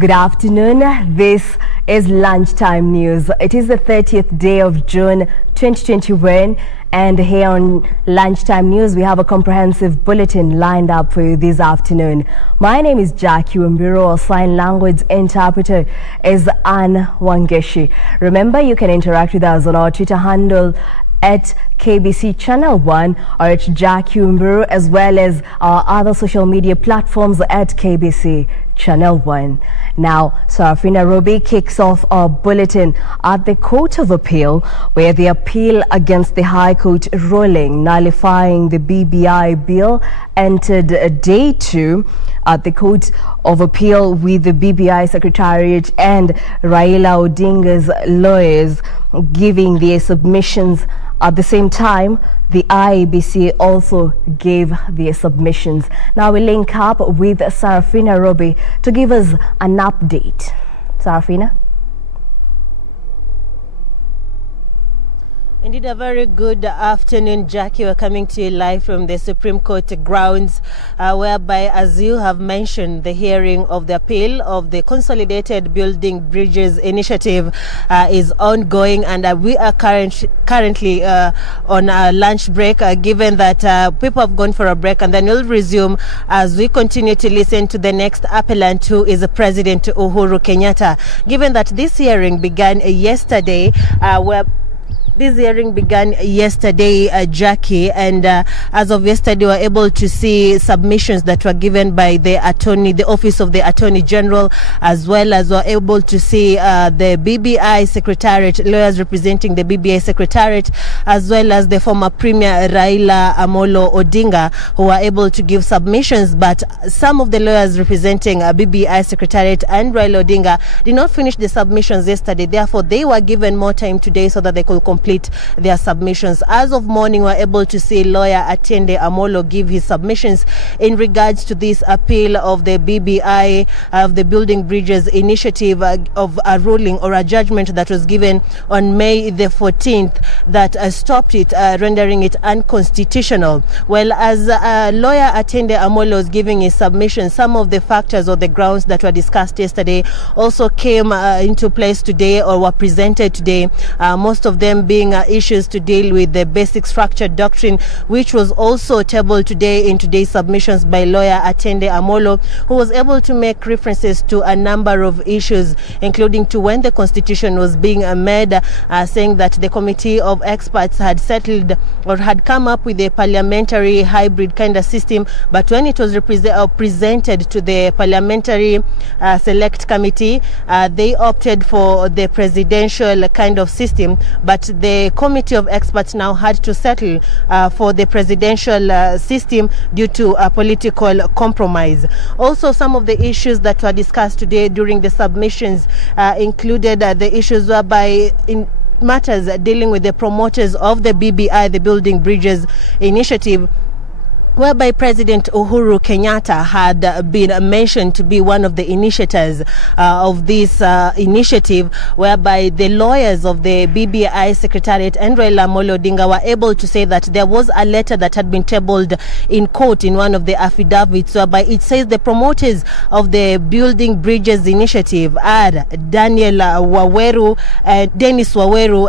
Good afternoon. This is Lunchtime News. It is the 30th day of June 2021, and here on Lunchtime News we have a comprehensive bulletin lined up for you this afternoon. My name is Jackie Wambiro. Our sign language interpreter is Anne Wangeshi. Remember, you can interact with us on our Twitter handle at KBC Channel 1 or at Jackie Wambiro, as well as our other social media platforms at KBC Channel 1. Now, Sarafina Robi kicks off our bulletin at the Court of Appeal, where the appeal against the High Court ruling nullifying the BBI bill entered day 2 at the Court of Appeal, with the BBI Secretariat and Raila Odinga's lawyers giving their submissions. At the same time, the IEBC also gave their submissions. Now we link up with Sarafina Robi to give us an update. Sarafina? Indeed, a very good afternoon, Jackie. We're coming to you live from the Supreme Court grounds, whereby, as you have mentioned, the hearing of the appeal of the Consolidated Building Bridges Initiative is ongoing, and we are currently on a lunch break, given that people have gone for a break, and then we'll resume as we continue to listen to the next appellant, who is President Uhuru Kenyatta. Given that this hearing began yesterday, Jackie, and as of yesterday, we were able to see submissions that were given by the Office of the Attorney General, as well as were able to see the BBI Secretariat, lawyers representing the BBI Secretariat, as well as the former Premier Raila Amolo Odinga, who were able to give submissions. But some of the lawyers representing BBI Secretariat and Raila Odinga did not finish the submissions yesterday. Therefore, they were given more time today so that they could complete their submissions. As of morning, we're able to see lawyer Atiende Amolo give his submissions in regards to this appeal of the BBI, of the Building Bridges Initiative, of a ruling or a judgment that was given on May the 14th that stopped it, rendering it unconstitutional. Well, as lawyer Atiende Amolo was giving his submission, some of the factors or the grounds that were discussed yesterday also came into place today, or were presented today, most of them being issues to deal with the basic structure doctrine, which was also tabled today in today's submissions by lawyer Atiende Amolo, who was able to make references to a number of issues, including to when the constitution was being made, saying that the committee of experts had settled or had come up with a parliamentary hybrid kind of system, but when it was presented to the parliamentary select committee, they opted for the presidential kind of system, but the committee of experts now had to settle for the presidential system due to a political compromise. Also, some of the issues that were discussed today during the submissions included the issues whereby in matters dealing with the promoters of the BBI, the Building Bridges Initiative, whereby President Uhuru Kenyatta had been mentioned to be one of the initiators of this initiative, whereby the lawyers of the BBI Secretariat and Raila Amolo Odinga were able to say that there was a letter that had been tabled in court in one of the affidavits, whereby it says the promoters of the Building Bridges Initiative are Dennis Waweru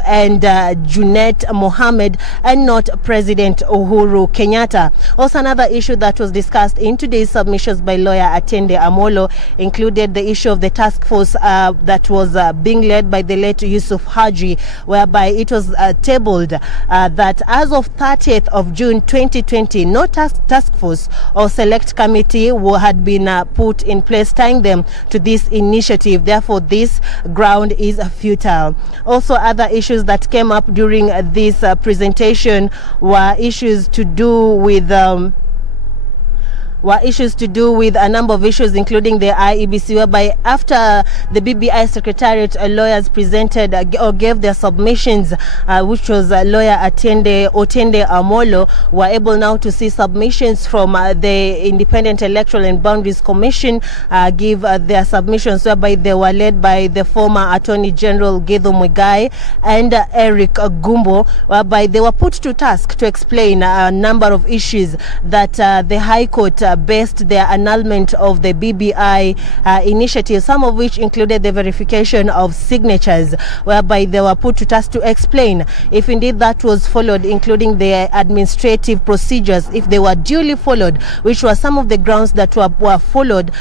and Junet Mohammed, and not President Uhuru Kenyatta. Also, another issue that was discussed in today's submissions by lawyer Atiende Amolo included the issue of the task force that was being led by the late Yusuf Haji, whereby it was tabled that as of 30th of June 2020, no task force or select committee had been put in place tying them to this initiative. Therefore, this ground is futile. Also, other issues that came up during this presentation were issues to do with a number of issues, including the IEBC, whereby after the BBI Secretariat, lawyers presented or gave their submissions, which was lawyer Atiende Amolo, were able now to see submissions from the Independent Electoral and Boundaries Commission give their submissions, whereby they were led by the former Attorney General Githu Muigai and Eric Gumbo, whereby they were put to task to explain a number of issues that the High Court based their annulment of the BBI initiative, some of which included the verification of signatures, whereby they were put to task to explain if indeed that was followed, including the administrative procedures, if they were duly followed, which were some of the grounds that were followed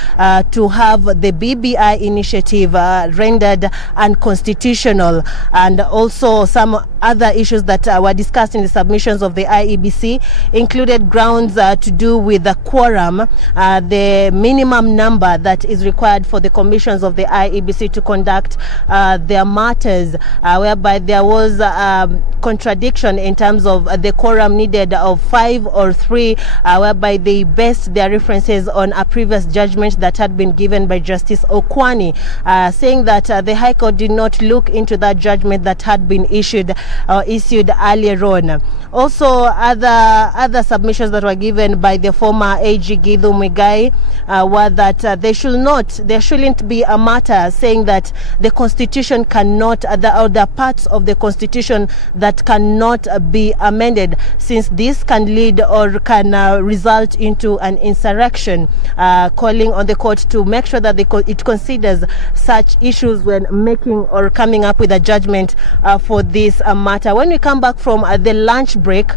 to have the BBI initiative rendered unconstitutional, and also some other issues that were discussed in the submissions of the IEBC included grounds to do with the quorum, the minimum number that is required for the commissions of the IEBC to conduct their matters, whereby there was contradiction in terms of the quorum needed of 5 or 3, whereby they based their references on a previous judgment that had been given by Justice Okwani, saying that the High Court did not look into that judgment that had been issued earlier on. Also, other submissions that were given by the former AG Githu Muigai were that there shouldn't be a matter saying that the Constitution cannot, or the parts of the Constitution that cannot be amended, since this can lead or can result into an insurrection, calling on the court to make sure that it considers such issues when making or coming up with a judgment for this matter. When we come back from the lunch break,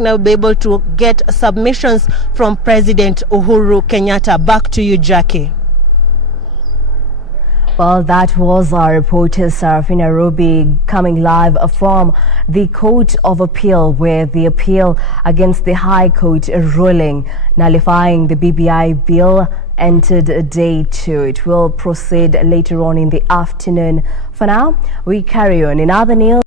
now we'll be able to get submissions from President Uhuru Kenyatta. Back to you, Jackie. Well, that was our reporter Sarafina Ruby coming live from the Court of Appeal, where the appeal against the High Court ruling nullifying the BBI bill entered day 2. It will proceed later on in the afternoon. For now, we carry on. In other news,